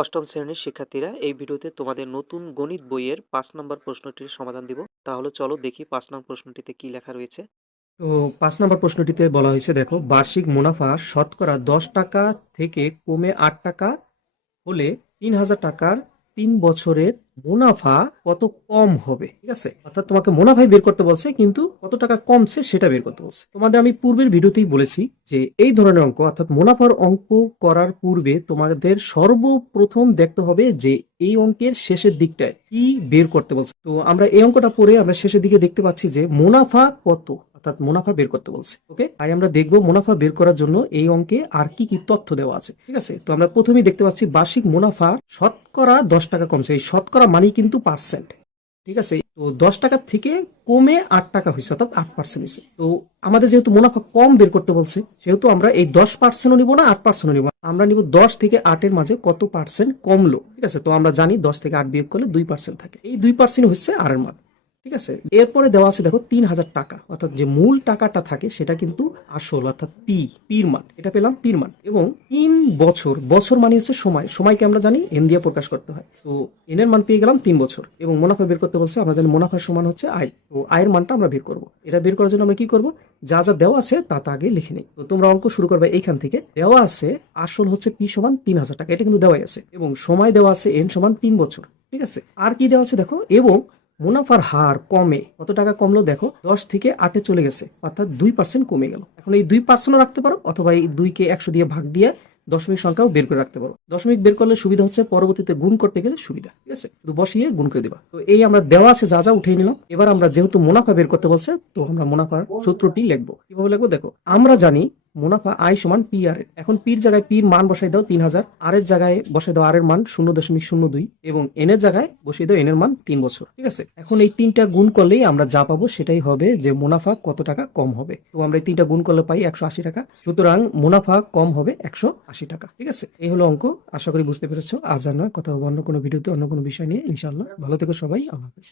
অষ্টম শ্রেণির শিক্ষার্থীরা এই ভিডিওতে তোমাদের নতুন গণিত বইয়ের পাঁচ নম্বর প্রশ্নটির সমাধান দিব। তাহলে চলো দেখি পাঁচ নম্বর প্রশ্নটিতে কি লেখা রয়েছে। তো পাঁচ নম্বর প্রশ্নটিতে বলা হয়েছে, দেখো, বার্ষিক মুনাফা শতকরা দশ টাকা থেকে কমে আট টাকা হলে তিন হাজার টাকার তিন বছরের মুনাফা কত কম হবে? ঠিক আছে? অর্থাৎ তোমাকে মুনাফাই বের করতে বলছে, কিন্তু কত টাকা কমছে সেটা বের করতে বলছে। তোমাদের আমি পূর্বের ভিডিওতেই বলেছি যে এই ধরনের অঙ্ক, অর্থাৎ মুনাফার অঙ্ক করার পূর্বে তোমাদের সর্বপ্রথম দেখতে হবে যে এই অঙ্কের শেষের দিকটায় কি বের করতে বলছে। তো আমরা এই অঙ্কটা পড়ে আমরা শেষের দিকে দেখতে পাচ্ছি যে মুনাফা কত? অর্থাৎ মুনাফা বের করতে বলছে। ওকে তাই আমরা দেখব মুনাফা বের করার জন্য এই অঙ্কে আর কি কি তথ্য দেওয়া আছে। ঠিক আছে? তো আমরা প্রথমেই দেখতে পাচ্ছি বার্ষিক মুনাফা শতকরা দশ টাকা কমছে। এই শতকরা মানেই কিন্তু পার্সেন্ট ঠিক আছে? তো দশ টাকার থেকে কমে আট টাকা হয়েছে, অর্থাৎ আট পার্সেন্ট হয়েছে। তো আমাদের যেহেতু মুনাফা কম বের করতে বলছে, সেহেতু আমরা এই দশ পার্সেন্টও নিব না, আট পার্সেন্টও নিব। আমরা নিব দশ থেকে আটের মাঝে কত পার্সেন্ট কমলো? ঠিক আছে? তো আমরা জানি দশ থেকে আট বিয়োগ করলে দুই পার্সেন্ট থাকে। এই দুই পার্সেন্ট হচ্ছে আর এর মান। ঠিক আছে? এরপরে দেওয়া আছে দেখো তিন হাজার টাকা। অর্থাৎ যে মূল টাকাটা থাকে সেটা কিন্তু আসল, অর্থাৎ পি পির মান। এটা পেলাম পির মান। এবং তিন বছর বছর মানে হচ্ছে সময়। সময়কে আমরা জানি এন দিয়ে প্রকাশ করতে হয়। তো এন এর মান পেয়ে গেলাম তিন বছর। এবং মুনাফা বের করতে বলছে, আমরা জানি মুনাফার সমান হচ্ছে আয় তো আয়ের মানটা আমরা বের করব। এটা বের করার জন্য আমরা কি করব? যা যা দেওয়া আছে তা তা আগে লিখে নেই। তো তোমরা অঙ্ক শুরু করবে এইখান থেকে। দেওয়া আছে আসল হচ্ছে পি সমান তিন হাজার টাকা। এটা কিন্তু দেওয়াই আছে। এবং সময় দেওয়া আছে এন সমান তিন বছর। ঠিক আছে? আর কি দেওয়া আছে দেখো? এবং মুনাফার হার কমে, কত টাকা কমলো দেখো, দশ থেকে আটে চলে গেছে, অর্থাৎ দুই পার্সেন্ট কমে গেল। এখন এই দুই পার্সেন্টও রাখতে পারো, অথবা এই দুইকে একশো দিয়ে ভাগ দিয়ে দশমিক সংখ্যাও বের করে রাখতে পারো। দশমিক বের করলে সুবিধা হচ্ছে পরবর্তীতে গুণ করতে গেলে সুবিধা, ঠিক আছে? শুধু বসিয়ে গুণ করে দিবা। তো এই আমরা দেওয়া আছে, যা যা উঠিয়ে নিলাম। এবার আমরা যেহেতু মুনাফা বের করতে বলছে, তো আমরা মুনাফার সূত্রটি লিখব। কীভাবে লিখব দেখো? আমরা জানি মুনাফা আয় সমান পি আর, এখন পির জায়গায় পির মান বসাই দাও তিন হাজার, আর এর জায়গায় বসাই দাও আর এর মান শূন্য দশমিক শূন্য দুই, এবং এন এর জায়গায় বসিয়ে দাও এন এর মান তিন বছর, ঠিক আছে? এখন এই তিনটা গুণ করলেই আমরা যা পাবো সেটাই হবে যে মুনাফা কত টাকা কম হবে। তো আমরা এই তিনটা গুণ করলে পাই একশো আশি টাকা, সুতরাং মুনাফা কম হবে একশো আশি টাকা, ঠিক আছে? এই হলো অঙ্ক, আশা করি বুঝতে পেরেছ। আজ আর নয়, কথা অন্য কোনো ভিডিওতে, অন্য কোনো বিষয় নিয়ে। ইনশাল্লাহ ভালো থেকো সবাই, আল্লাহ হাফেজ।